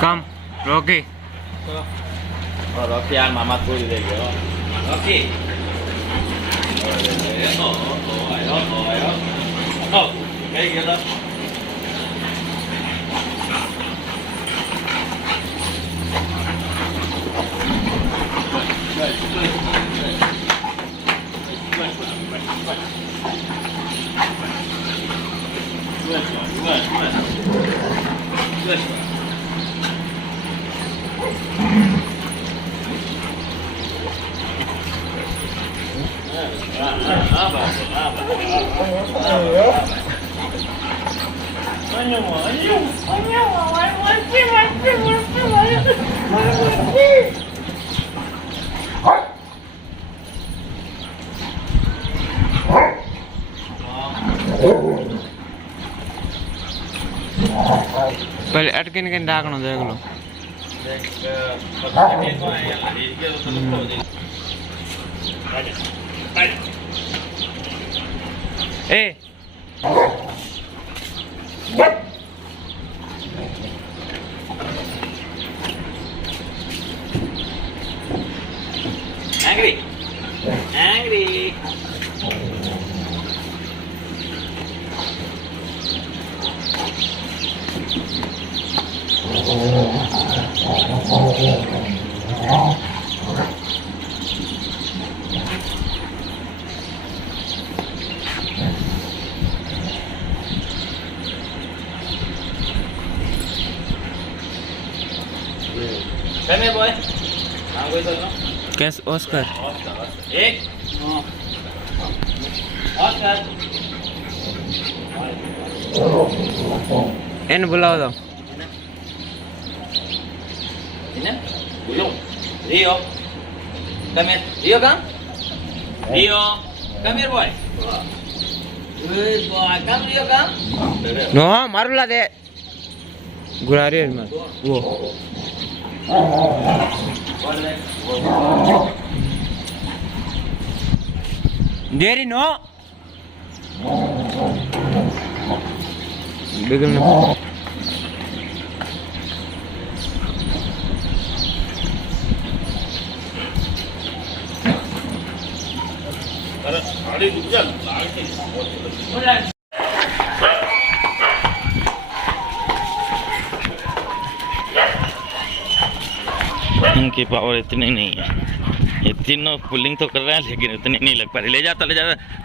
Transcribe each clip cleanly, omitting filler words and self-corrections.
Come, Rocky. Rocky ăn mama tôi đi kìa. Rocky. Cái kia đó. पहले अटके के डाकना देख लो। ए Angry. Angry. Come here, boy. I'm going to go. कैस ऑस्कर एक ऑस्कर इन बुलाओ दो ini belum Rio come here Rio come Rio come here boy good boy come Rio come नो मारूला दे गुरारी में वो देरी नो बिगल ना अरे गाड़ी रुक जा गाड़ी इनकी पावर इतनी नहीं है, ये तीनों पुलिंग तो कर रहे हैं लेकिन इतनी नहीं लग पा रही। ले जाता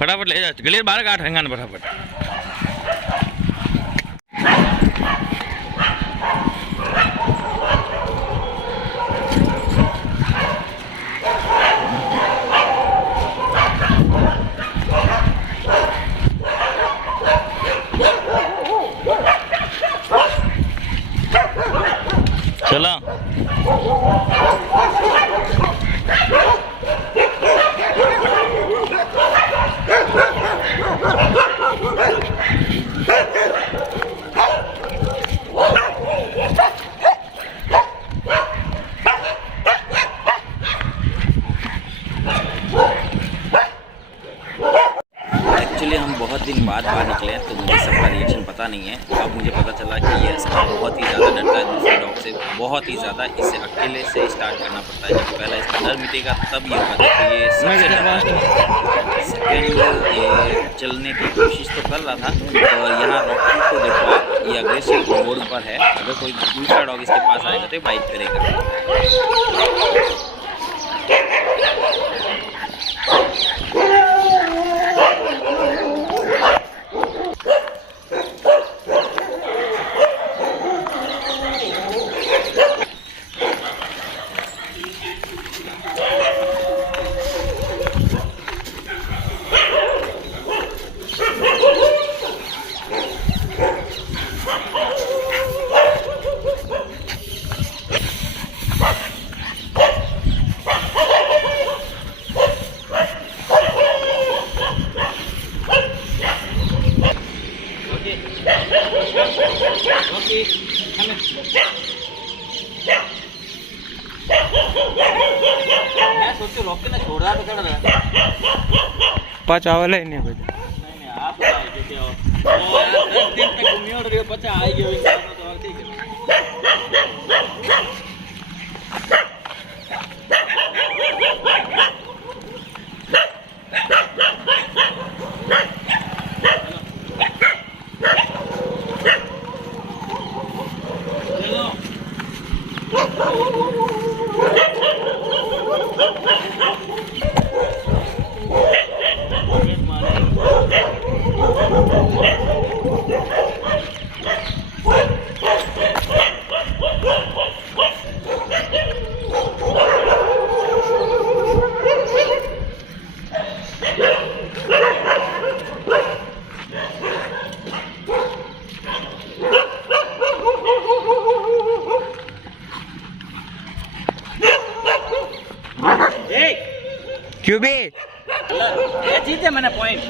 फटाफट ले जा, गले बाहर काट हंगा ना फटाफट। चला एक्चुअली हम बहुत दिन बाद बाहर निकले हैं तो मुझे सबका रिएक्शन पता नहीं है। अब मुझे पता चला कि ये इसका बहुत ही ज़्यादा डरता है दूसरे डॉग से, बहुत ही ज़्यादा। इसे अकेले से स्टार्ट करना पड़ता है। जब पहला इसका डर मिटेगा तब ये होगा। तो ये सबसे डरा सेकेंड ये चलने की कोशिश तो कर रहा था और यहाँ रॉकी को देखो ये अग्रेसिव मोड पर है। अगर कोई दूसरा डॉग इसके पास आएगा तो ये बाइट करेगा। मैं सोचो रॉकी ने छोड़ा तो कर रहा है। पाछा वाला ही नहीं बजा। नहीं नहीं आप बताओ जो क्या हो तो यार 10 दिन तक घूमिए और ये बच्चा आ गया इंसान तो और ठीक है। क्यों भी ये चीज है मैंने पॉइंट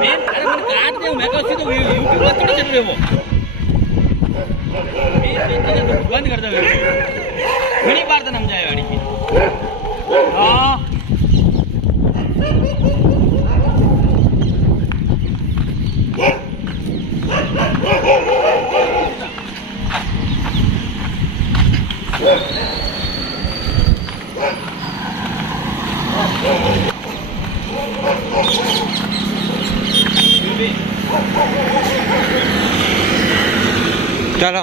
मेन अरे मैंने काट दे मैं कैसे तो यूट्यूब पर थोड़ी चल रहे वो मेन चीज तो बंद कर दो घणी बार तो समझाए गाड़ी की हां चलो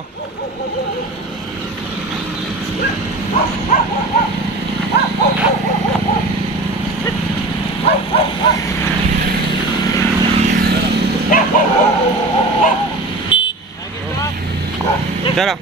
चलो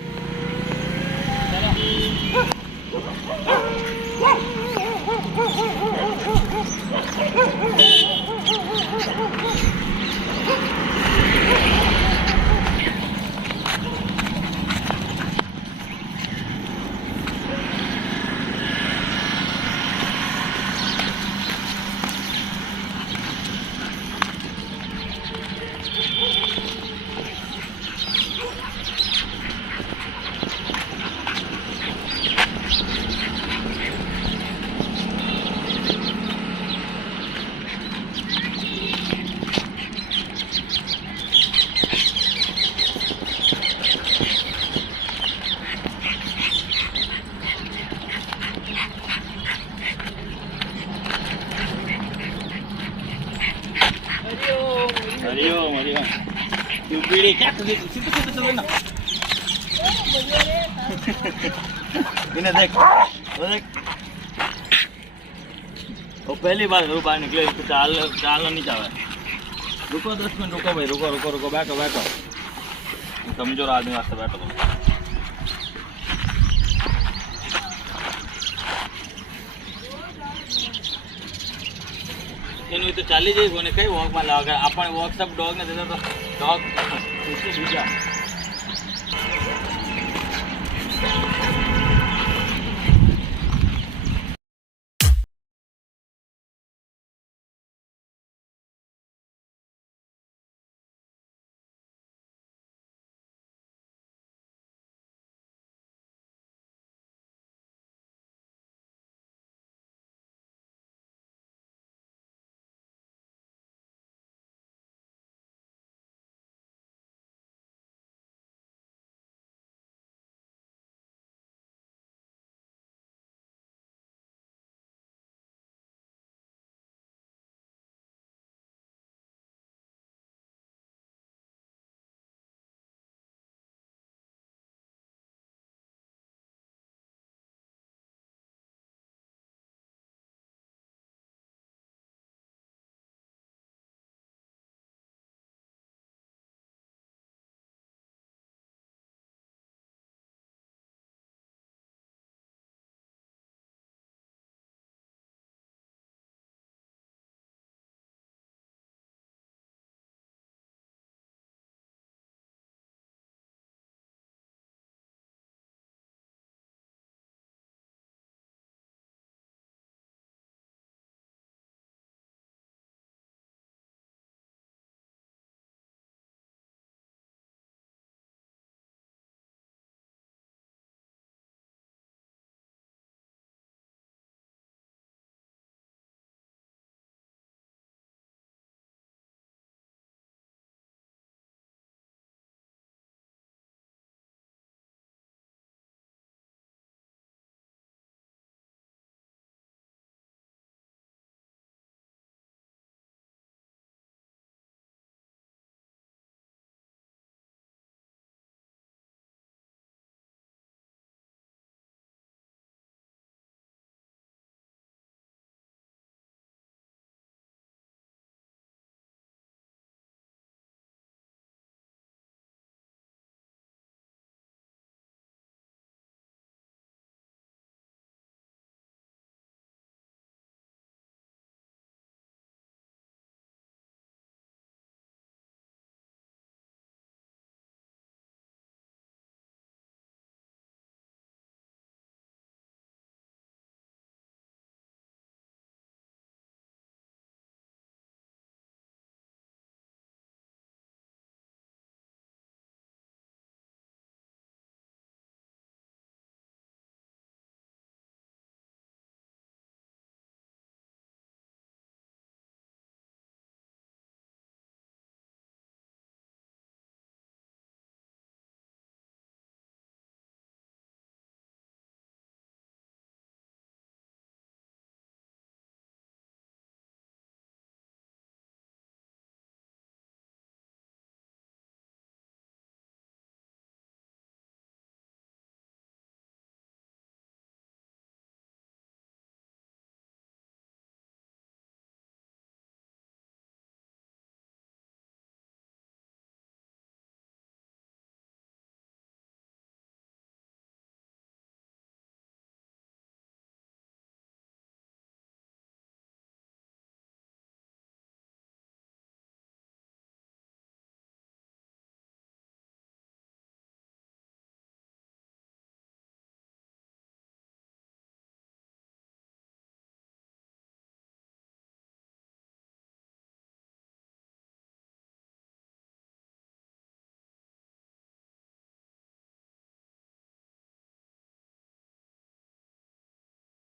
हरिओम हरिओम तू पीड़ी क्या कर रही सीधे सीधे चलो ना इन्हें देख वो देख वो पहली बार घर बाहर निकले तो चालना नहीं चाहे रुको 10 मिनट रुको भाई रुको रुको रुको बैठो बैठो कमजोर आदमी वास्ते बैठो એનું તો ચાલી જાય કોને કઈ વોકમાં લાગે આપણે વોક સબ ડોગ ને દેતા તો ડોગ ખુશી બીજા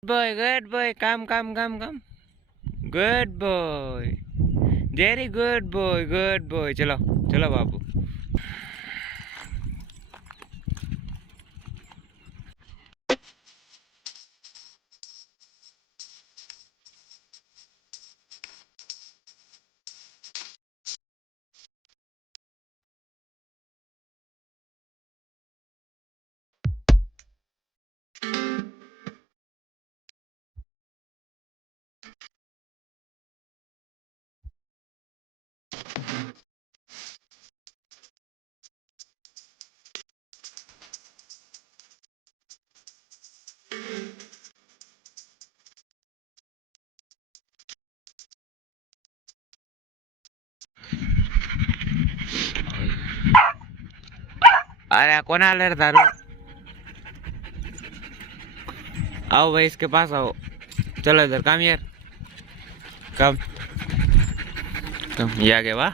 गुड बॉय, काम काम काम काम, good boy, very good boy, चलो चलो बाबू। अरे कौन आ रहा तारू? आओ भाई, इसके पास आओ, चलो इधर, कम यार, कम कम, ये आ गया। वाह,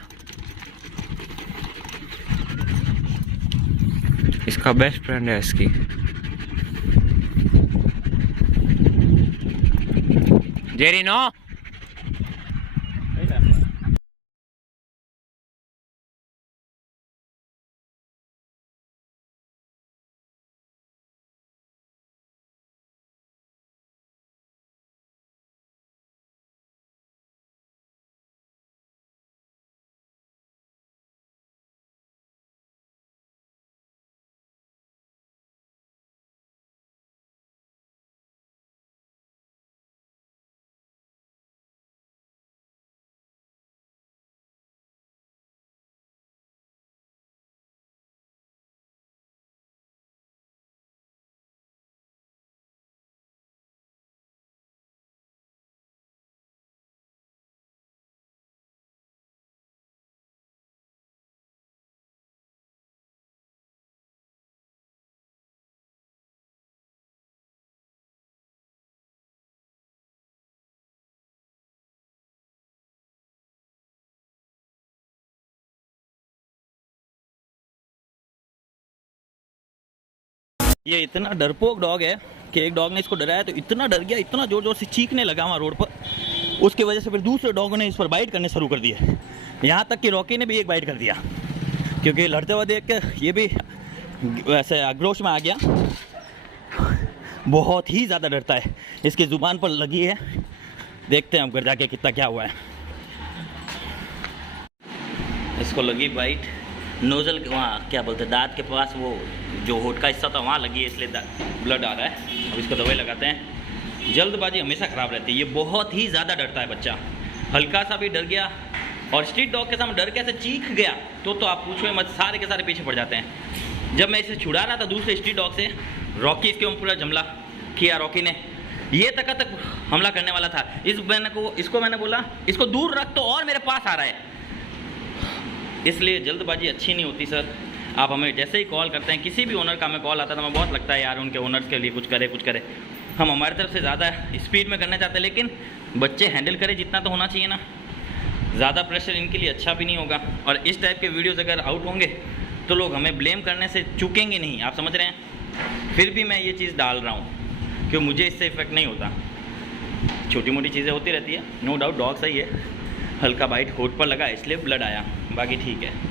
इसका बेस्ट फ्रेंड है इसकी। जेरी नो, ये इतना डरपोक डॉग है कि एक डॉग ने इसको डराया तो इतना डर गया, इतना जोर जोर से चीखने लगा वहाँ रोड पर। उसकी वजह से फिर दूसरे डॉगों ने इस पर बाइट करने शुरू कर दिए। यहाँ तक कि रॉकी ने भी एक बाइट कर दिया, क्योंकि लड़ते हुए देख के ये भी वैसे आक्रोश में आ गया। बहुत ही ज़्यादा डरता है, इसकी ज़ुबान पर लगी है। देखते हैं हम घर जाके कितना क्या हुआ है। इसको लगी बाइट, नोजल वहाँ क्या बोलते हैं, दांत के पास, वो जो होठ का हिस्सा था वहाँ लगी है, इसलिए ब्लड आ रहा है। अब इसको दवाई लगाते हैं। जल्दबाजी हमेशा ख़राब रहती है। ये बहुत ही ज़्यादा डरता है बच्चा, हल्का सा भी डर गया और स्ट्रीट डॉग के सामने डर के ऐसे चीख गया तो आप पूछो मत, सारे के सारे पीछे पड़ जाते हैं। जब मैं इसे छुड़ा रहा था दूसरे स्ट्रीट डॉग से, रॉकी इसके ऊपर पूरा हमला किया। रॉकी ने ये तक हमला करने वाला था। इसको मैंने बोला इसको दूर रख, तो और मेरे पास आ रहा है। इसलिए जल्दबाजी अच्छी नहीं होती सर। आप हमें जैसे ही कॉल करते हैं, किसी भी ओनर का हमें कॉल आता है तो हमें बहुत लगता है यार उनके ओनर्स के लिए कुछ करे। हम हमारी तरफ से ज़्यादा स्पीड में करना चाहते हैं, लेकिन बच्चे हैंडल करें जितना तो होना चाहिए ना। ज़्यादा प्रेशर इनके लिए अच्छा भी नहीं होगा। और इस टाइप के वीडियोज़ अगर आउट होंगे तो लोग हमें ब्लेम करने से चूकेंगे नहीं, आप समझ रहे हैं। फिर भी मैं ये चीज़ डाल रहा हूँ कि मुझे इससे इफेक्ट नहीं होता। छोटी मोटी चीज़ें होती रहती है, नो डाउट। डॉग सही है, हल्का बाइट होठ पर लगा इसलिए ब्लड आया, बाकी ठीक है।